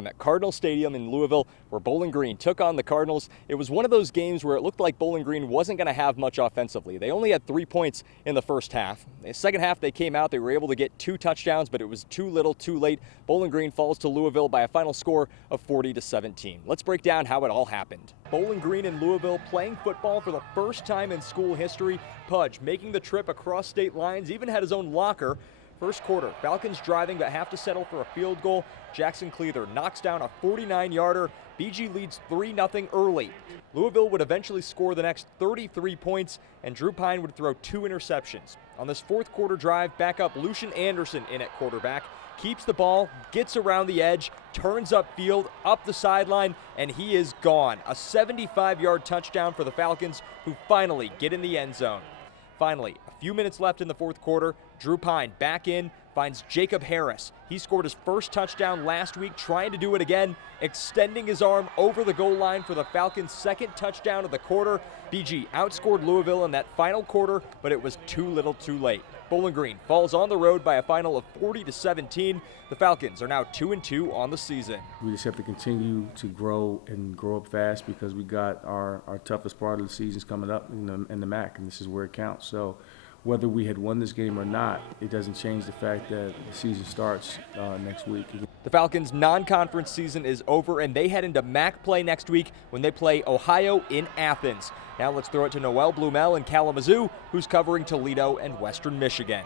I'm at Cardinal Stadium in Louisville, where Bowling Green took on the Cardinals. It was one of those games where it looked like Bowling Green wasn't going to have much offensively. They only had 3 points in the first half. The second half, they came out. They were able to get 2 touchdowns, but it was too little, too late. Bowling Green falls to Louisville by a final score of 40-17. Let's break down how it all happened. Bowling Green and Louisville playing football for the first time in school history. Pudge making the trip across state lines, even had his own locker. First quarter, Falcons driving but have to settle for a field goal. Jackson Cleather knocks down a 49-yarder. BG leads 3-0 early. Louisville would eventually score the next 33 points, and Drew Pine would throw 2 interceptions. On this fourth quarter drive, backup Lucian Anderson in at quarterback, keeps the ball, gets around the edge, turns upfield, up the sideline, and he is gone. A 75-yard touchdown for the Falcons, who finally get in the end zone. Finally, a few minutes left in the fourth quarter, Drew Pine back in, finds Jacob Harris. He scored his first touchdown last week, trying to do it again, extending his arm over the goal line for the Falcons' second touchdown of the quarter. BG outscored Louisville in that final quarter, but it was too little too late. Bowling Green falls on the road by a final of 40-17. The Falcons are now 2-2 on the season. We just have to continue to grow and grow up fast, because we got our toughest part of the season coming up in the MAC, and this is where it counts. So whether we had won this game or not, it doesn't change the fact that the season starts next week. The Falcons' non-conference season is over, and they head into MAC play next week when they play Ohio in Athens. Now let's throw it to Noel Blumel in Kalamazoo, who's covering Toledo and Western Michigan.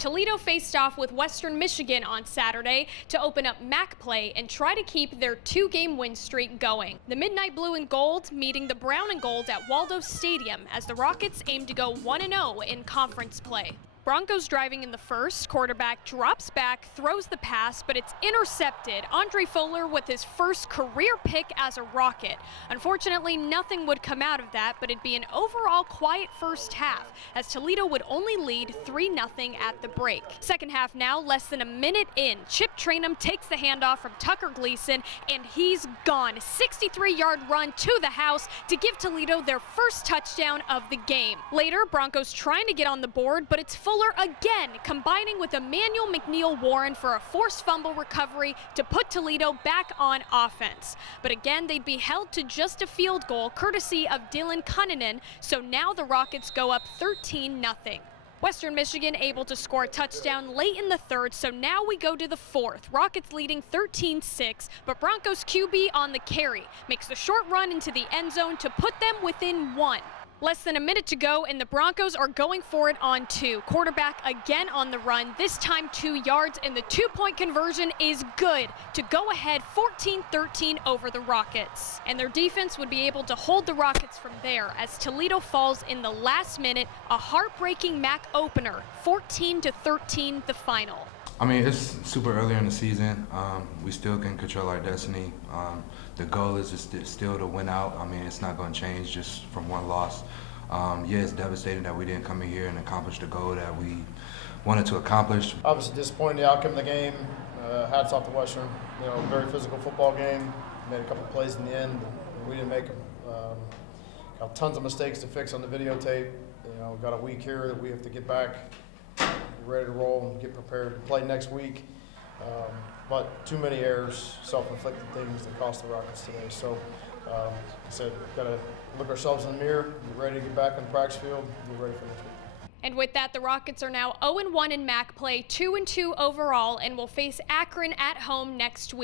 Toledo faced off with Western Michigan on Saturday to open up MAC play and try to keep their 2-game win streak going. The Midnight Blue and Gold meeting the Brown and Gold at Waldo Stadium as the Rockets aim to go 1-0 in conference play. Broncos driving in the first, quarterback drops back, throws the pass, but it's intercepted. Andre Fuller with his first career pick as a Rocket. Unfortunately, nothing would come out of that, but it'd be an overall quiet first half, as Toledo would only lead 3-0 at the break. Second half now, less than a minute in. Chip Trainum takes the handoff from Tucker Gleason, and he's gone. 63-yard run to the house to give Toledo their first touchdown of the game. Later, Broncos trying to get on the board, but it's Fuller again combining with Emmanuel McNeil-Warren for a forced fumble recovery to put Toledo back on offense. But again, they'd be held to just a field goal courtesy of Dylan Cunnanan, so now the Rockets go up 13-0. Western Michigan able to score a touchdown late in the third, so now we go to the fourth. Rockets leading 13-6, but Broncos QB on the carry makes the short run into the end zone to put them within 1. Less than a minute to go, and the Broncos are going for it on 2. Quarterback again on the run, this time 2 yards, and the 2-point conversion is good to go ahead 14-13 over the Rockets. And their defense would be able to hold the Rockets from there as Toledo falls in the last minute, a heartbreaking MAC opener, 14-13 the final. I mean, it's super early in the season. We still can control our destiny. The goal is just still to win out. I mean, it's not going to change just from one loss. Yeah, it's devastating that we didn't come in here and accomplish the goal that we wanted to accomplish. Obviously disappointed in the outcome of the game. Hats off to Western. Very physical football game. Made a couple plays in the end, and we didn't make them. Got tons of mistakes to fix on the videotape. Got a week here that we have to get back, be ready to roll and get prepared to play next week. But too many errors, self-inflicted things that cost the Rockets today. So, like I said, got to look ourselves in the mirror, be ready to get back on the practice field, be ready for next week. And with that, the Rockets are now 0-1 in MAC play, 2-2 overall, and will face Akron at home next week.